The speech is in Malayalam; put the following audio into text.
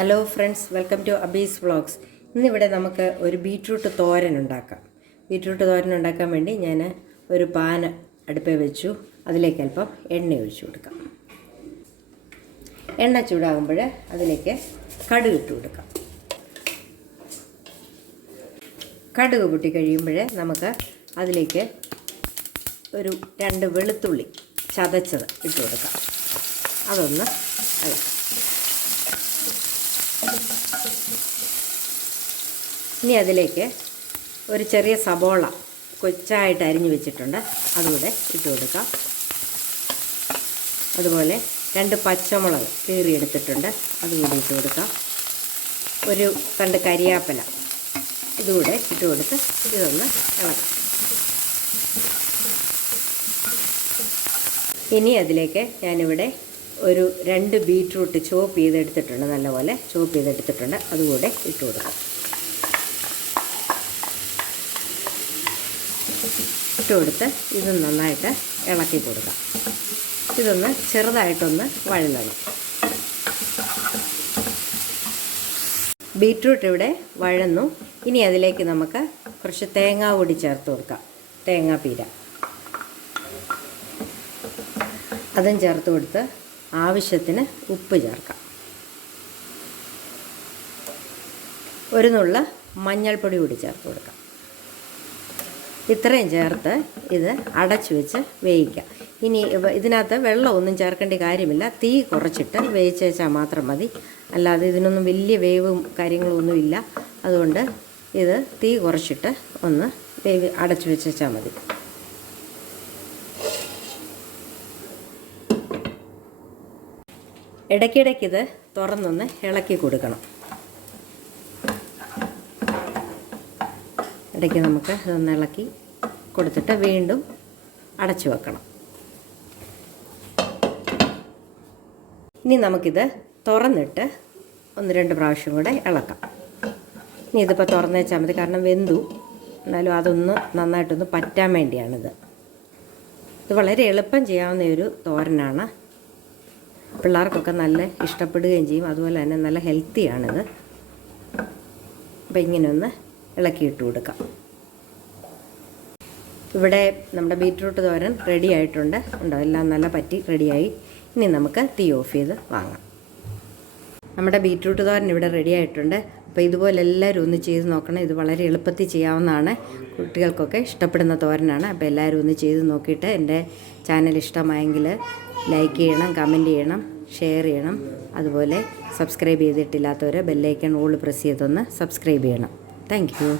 Hello friends, welcome to Abi's vlogs. ഇന്നിവിടെ നമുക്ക് ഒരു ബീറ്റ്റൂട്ട് തോരൻ ഉണ്ടാക്കാം. ബീറ്റ്റൂട്ട് തോരൻ ഉണ്ടാക്കാൻ വേണ്ടി ഞാൻ ഒരു പാൻ അടുപ്പിൽ വെച്ചു. അതിലേക്ക് അല്പം എണ്ണ ഒഴിച്ചു കൊടുക്കാം. എണ്ണ ചൂടാകുമ്പോൾ അതിലേക്ക് കടുക് ഇട്ട് കൊടുക്കാം. കടുക് പൊട്ടി കഴിയുമ്പോൾ നമുക്ക് അതിലേക്ക് ഒരു 2 വെളുത്തുള്ളി ചതച്ചത് ഇട്ട് കൊടുക്കാം. അതൊന്ന് ഇളക്കാം. ഇനി അതിലേക്ക് ഒരു ചെറിയ സബോള കൊച്ചായിട്ട് അരിഞ്ഞു വെച്ചിട്ടുണ്ട്, അതുകൂടെ ഇട്ട് കൊടുക്കാം. അതുപോലെ 2 പച്ചമുളക് കീറിയെടുത്തിട്ടുണ്ട്, അതുകൂടി ഇട്ട് കൊടുക്കാം. ഒരു 2 കരിയാപ്പില ഇതുകൂടെ ഇട്ട് കൊടുത്ത് ഇതൊന്ന് ഇളക്കാം. ഇനി അതിലേക്ക് ഞാനിവിടെ ഒരു 2 ബീറ്റ്റൂട്ട് ചോപ്പ് ചെയ്തെടുത്തിട്ടുണ്ട്, നല്ലപോലെ ചോപ്പ് ചെയ്തെടുത്തിട്ടുണ്ട്, അതുകൂടെ ഇട്ട് കൊടുക്കാം. ഇട്ട് കൊടുത്ത് ഇത് നന്നായിട്ട് ഇളക്കി കൊടുക്കാം. ഇതൊന്ന് ചെറുതായിട്ടൊന്ന് വഴലണം. ബീറ്റ്റൂട്ട് ഇവിടെ വഴന്നു. ഇനി അതിലേക്ക് നമുക്ക് കുറച്ച് തേങ്ങ കൂടി ചേർത്ത് കൊടുക്കാം. തേങ്ങാപ്പീര അതും ചേർത്ത് കൊടുത്ത് ആവശ്യത്തിന് ഉപ്പ് ചേർക്കാം. ഒരു നുള്ള മഞ്ഞൾപ്പൊടി കൂടി ചേർത്ത് കൊടുക്കാം. ഇത്രയും ചേർത്ത് ഇത് അടച്ചു വെച്ച് വേവിക്കാം. ഇനി ഇതിനകത്ത് വെള്ളമൊന്നും ചേർക്കേണ്ട കാര്യമില്ല. തീ കുറച്ചിട്ട് വേവിച്ച് വെച്ചാൽ മാത്രം മതി. അല്ലാതെ ഇതിനൊന്നും വലിയ വേവും കാര്യങ്ങളൊന്നുമില്ല. അതുകൊണ്ട് ഇത് തീ കുറച്ചിട്ട് ഒന്ന് അടച്ചു വെച്ചാൽ മതി. ഇടയ്ക്കിടയ്ക്ക് ഇത് തുറന്നൊന്ന് ഇളക്കി കൊടുക്കണം. ഇടയ്ക്ക് നമുക്ക് ഇതൊന്ന് ഇളക്കി കൊടുത്തിട്ട് വീണ്ടും അടച്ചു വെക്കണം. ഇനി നമുക്കിത് തുറന്നിട്ട് 1-2 പ്രാവശ്യം കൂടെ ഇളക്കാം. ഇനി ഇതിപ്പോൾ തുറന്ന് വെച്ചാൽ മതി, കാരണം വെന്തു. എന്നാലും അതൊന്ന് നന്നായിട്ടൊന്ന് പറ്റാൻ വേണ്ടിയാണിത്. ഇത് വളരെ എളുപ്പം ചെയ്യാവുന്ന ഒരു തോരനാണ്. പിള്ളേർക്കൊക്കെ നല്ല ഇഷ്ടപ്പെടുകയും ചെയ്യും. അതുപോലെ തന്നെ നല്ല ഹെൽത്തിയാണിത്. അപ്പോൾ ഇങ്ങനെ ഒന്ന് ഇളക്കിയിട്ട് കൊടുക്കാം. ഇവിടെ നമ്മുടെ ബീറ്റ്റൂട്ട് തോരൻ റെഡി ആയിട്ടുണ്ട്. ഉണ്ടോ, എല്ലാം നല്ല പറ്റി റെഡിയായി. ഇനി നമുക്ക് തീ ഓഫ് ചെയ്ത് വാങ്ങാം. നമ്മുടെ ബീറ്റ്റൂട്ട് തോരൻ ഇവിടെ റെഡി ആയിട്ടുണ്ട്. അപ്പോൾ ഇതുപോലെ എല്ലാവരും ഒന്ന് ചെയ്ത് നോക്കണം. ഇത് വളരെ എളുപ്പത്തിൽ ചെയ്യാവുന്നതാണ്. കുട്ടികൾക്കൊക്കെ ഇഷ്ടപ്പെടുന്ന തോരനാണ്. അപ്പോൾ എല്ലാവരും ഒന്ന് ചെയ്ത് നോക്കിയിട്ട് എൻ്റെ ചാനൽ ഇഷ്ടമായെങ്കിൽ ലൈക്ക് ചെയ്യണം, കമൻറ്റ് ചെയ്യണം, ഷെയർ ചെയ്യണം. അതുപോലെ സബ്സ്ക്രൈബ് ചെയ്തിട്ടില്ലാത്തവർ ബെല്ലൈക്കൺ ഓൾ പ്രസ് ചെയ്തൊന്ന് സബ്സ്ക്രൈബ് ചെയ്യണം. Thank U.